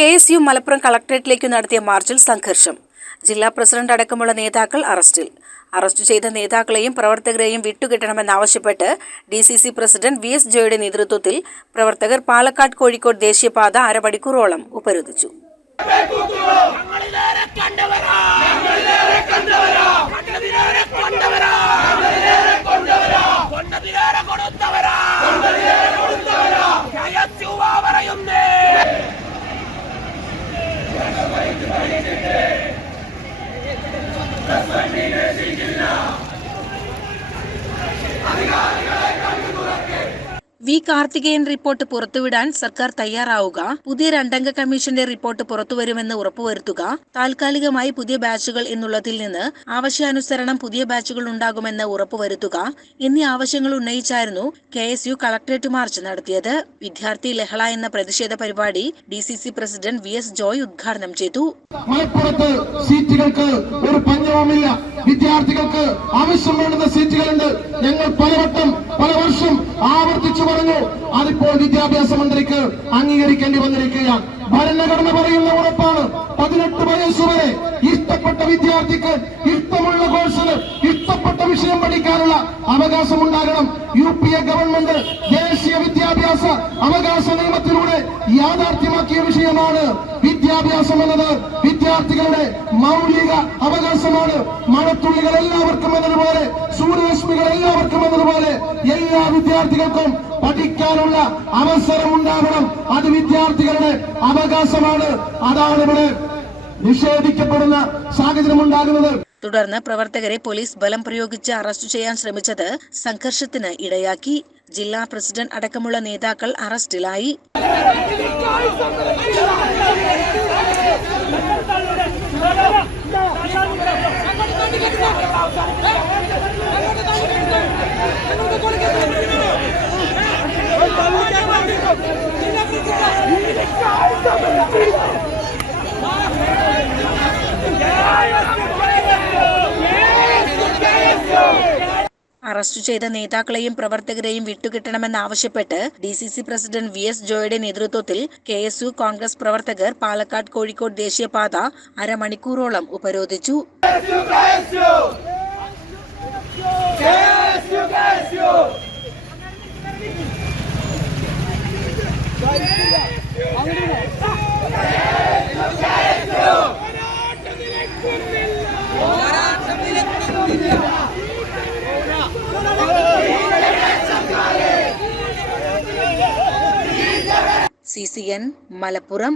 K S U Malappuram കളക്ടറേറ്റിലേക്ക് നടത്തിയ മാർച്ചിൽ സംഘർഷം. ജില്ലാ പ്രസിഡന്റ് അടക്കമുള്ള നേതാക്കൾ അറസ്റ്റിൽ. അറസ്റ്റ് ചെയ്ത നേതാക്കളെയും പ്രവർത്തകരെയും വിട്ടുകിട്ടണമെന്നാവശ്യപ്പെട്ട് D C C president V S ജോയുടെ നേതൃത്വത്തിൽ പ്രവർത്തകർ പാലക്കാട് കോഴിക്കോട് ദേശീയപാത അരമണിക്കൂറോളം ഉപരോധിച്ചു. Ukraine, sing you loud. V Karthikeyan report പുറത്തുവിടാൻ സർക്കാർ തയ്യാറാവുക പുതിയ രണ്ടംഗ കമ്മീഷന്റെ റിപ്പോർട്ട് പുറത്തുവരുമെന്ന് ഉറപ്പുവരുത്തുക താൽക്കാലികമായി പുതിയ ബാച്ചുകൾ എന്നുള്ളതിൽ നിന്ന് ആവശ്യാനുസരണം പുതിയ ബാച്ചുകൾ ഉണ്ടാകുമെന്ന് ഉറപ്പുവരുത്തുക എന്നീ ആവശ്യങ്ങൾ ഉന്നയിച്ചായിരുന്നു K S U collectorate march നടത്തിയത്. വിദ്യാർത്ഥി ലഹള എന്ന പ്രതിഷേധ പരിപാടി D C C president V S Joy ഉദ്ഘാടനം ചെയ്തു. മലപ്പുറത്ത് സീറ്റുകൾക്ക് ഒരു പഞ്ഞവുമില്ല. വിദ്യാർത്ഥികൾക്ക് ആവശ്യം വേണ്ടുന്ന സീറ്റുകളുണ്ട്. ഞങ്ങൾ പലവട്ടം വിദ്യാഭ്യാസ മന്ത്രിക്ക് അംഗീകരിക്കേണ്ടി വന്നിരിക്കുകയാണ്. ഭരണഘടന പറയുന്ന ഉറപ്പാണ്. പതിനെട്ട് വയസ്സ് വരെ ഇഷ്ടപ്പെട്ട വിദ്യാർത്ഥിക്ക് ഇഷ്ടമുള്ള കോഴ്സിന് ഇഷ്ടപ്പെട്ട വിഷയം പഠിക്കാനുള്ള അവകാശം ഉണ്ടാകണം യു പി എ ഗവൺമെന്റ് ദേശീയ വിദ്യാഭ്യാസ അവകാശ നിയമത്തിലൂടെ യാഥാർത്ഥ്യമാക്കിയ വിഷയമാണ് വിദ്യാഭ്യാസം എന്നത് വിദ്യാർത്ഥികളുടെ മൗലിക അവകാശമാണ്. മഴത്തുള്ളികൾ എല്ലാവർക്കും എന്നതുപോലെ സൂര്യരശ്മികൾ എല്ലാവർക്കും എന്നതുപോലെ എല്ലാ വിദ്യാർത്ഥികൾക്കും പഠിക്കാനുള്ള അവസരം ഉണ്ടാവണം അത് വിദ്യാർത്ഥികളുടെ അവകാശമാണ്. അതാണ് ഇവിടെ നിഷേധിക്കപ്പെടുന്ന സാഹചര്യം ഉണ്ടാകുന്നത് തുടർന്ന് പ്രവർത്തകരെ പോലീസ് ബലം പ്രയോഗിച്ച് അറസ്റ്റ് ചെയ്യാൻ ശ്രമിച്ചത് സംഘർഷത്തിന് ഇടയാക്കി. ജില്ലാ പ്രസിഡന്റ് അടക്കമുള്ള നേതാക്കൾ അറസ്റ്റിലായി. അറസ്റ്റ് ചെയ്ത നേതാക്കളെയും പ്രവർത്തകരെയും വിട്ടുകിട്ടണമെന്നാവശ്യപ്പെട്ട് D C C president V S ജോയുടെ നേതൃത്വത്തിൽ കെ എസ് യു കോൺഗ്രസ് പ്രവർത്തകർ പാലക്കാട് കോഴിക്കോട് ദേശീയപാത അരമണിക്കൂറോളം ഉപരോധിച്ചു. C C N Malappuram